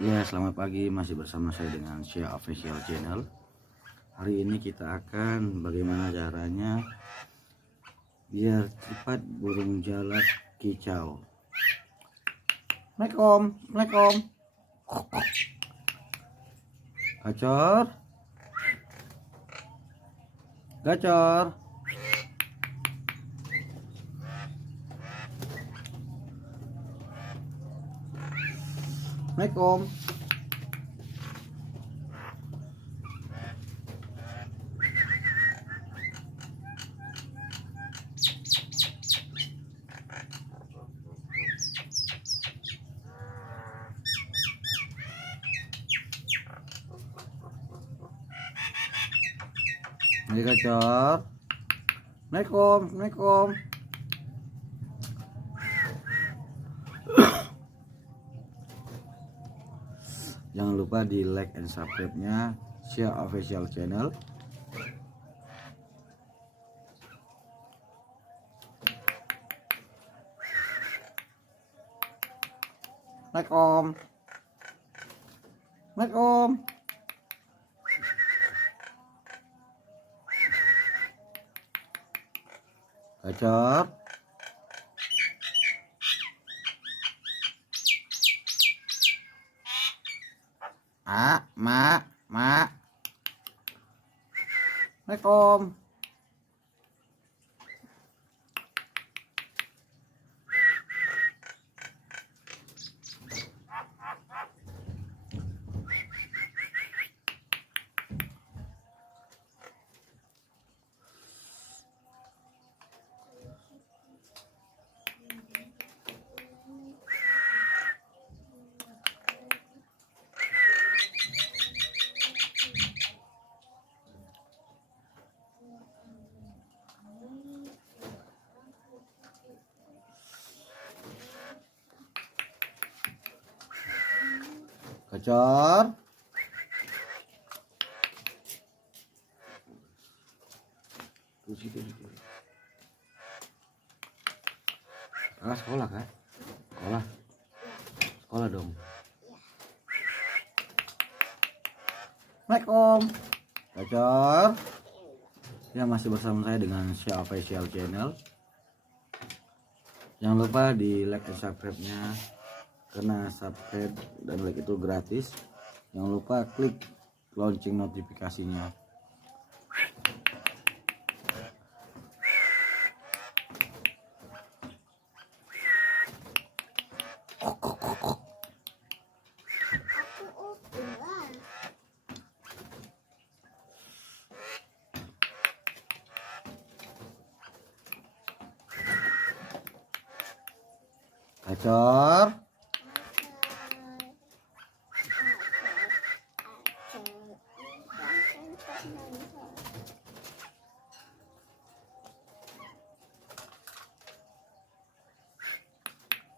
Ya, selamat pagi, masih bersama saya dengan Syah Official Channel. Hari ini kita akan bagaimana caranya biar cepat burung jalak kicau. Assalamualaikum, Assalamualaikum. Gacor, gacor. Assalamualaikum. Ini gacor. Assalamualaikum, Assalamualaikum. Jangan lupa di like and subscribe-nya Syah Official Channel. Assalamualaikum. Assalamualaikum. Gacor. Mak. Assalamualaikum. Gacor. Sekolah kan? Sekolah dong. Assalamualaikum. Gacor. Ya, masih bersama saya dengan Syah Official Channel. Jangan lupa di like dan subscribe-nya, karena subscribe dan like itu gratis. Jangan lupa klik lonceng notifikasinya. Gacor.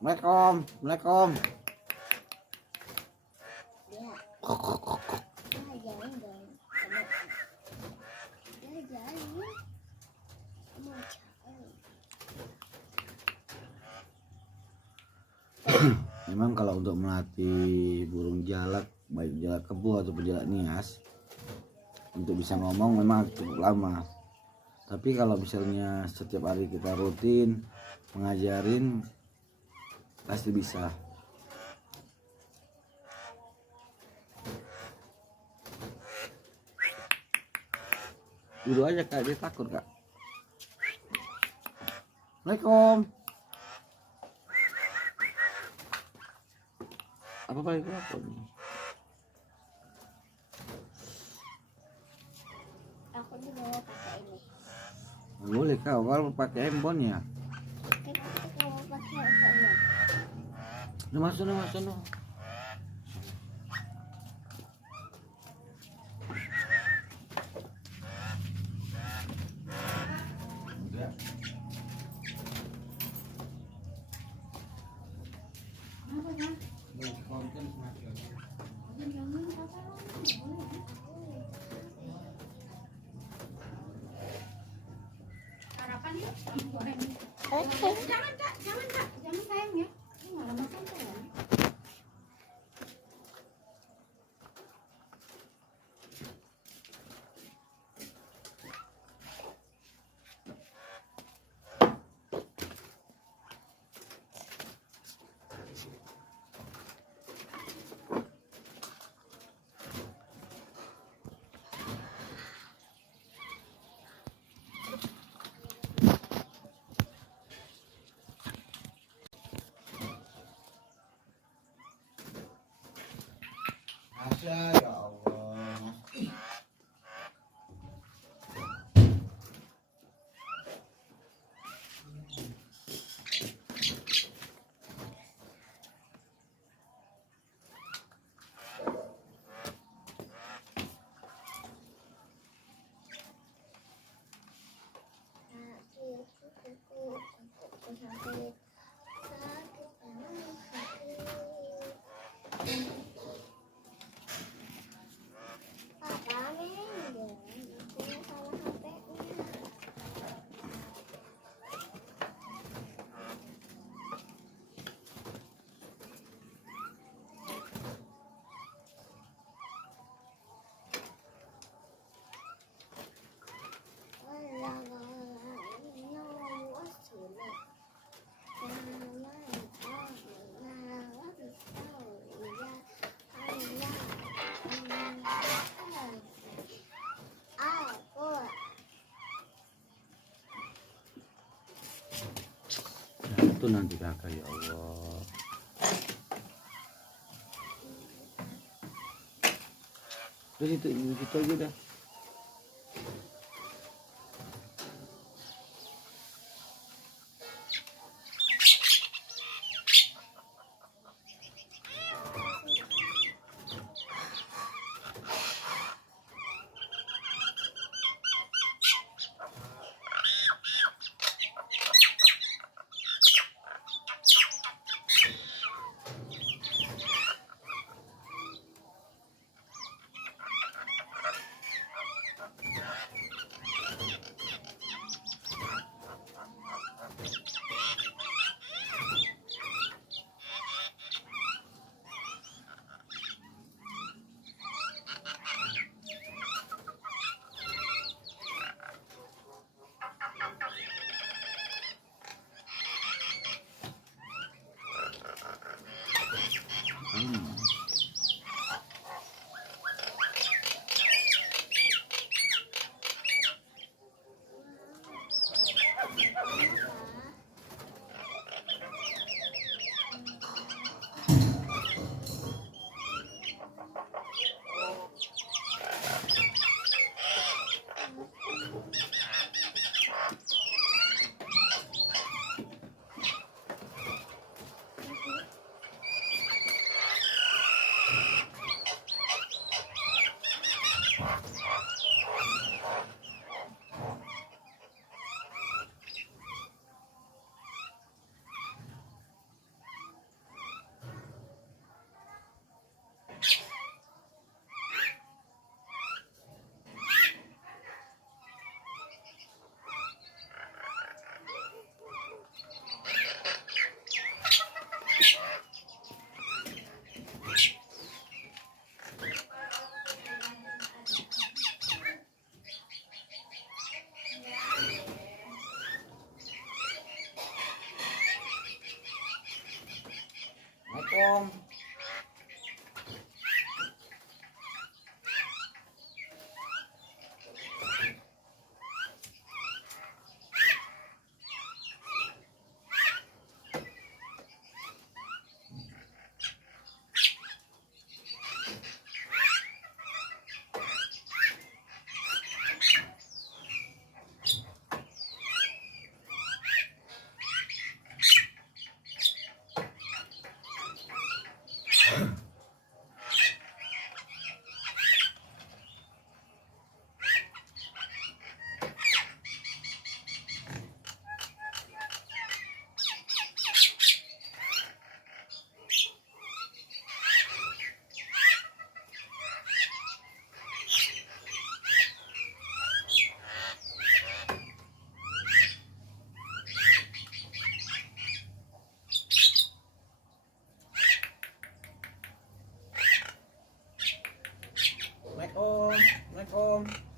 Assalamualaikum. Assalamualaikum. Memang kalau untuk melatih burung jalak, baik jalak kebo ataupun jalak nias, untuk bisa ngomong memang cukup lama. Tapi kalau misalnya setiap hari kita rutin mengajarin, pasti bisa. Dulu aja Kak, dia takut Kak. Assalamualaikum. Apa balik apa nih? Aku juga mau pakai ini. Boleh Kak, kalau pakai embonnya. Kita mau pakai apa? Masuk. Oke. Jangan kak, jangan sayang ya. Ini malah makan kan. ya, ya Allah. Itu nanti kakak, ya Allah. Udah itu aja dah. Assalamualaikum. Assalamualaikum.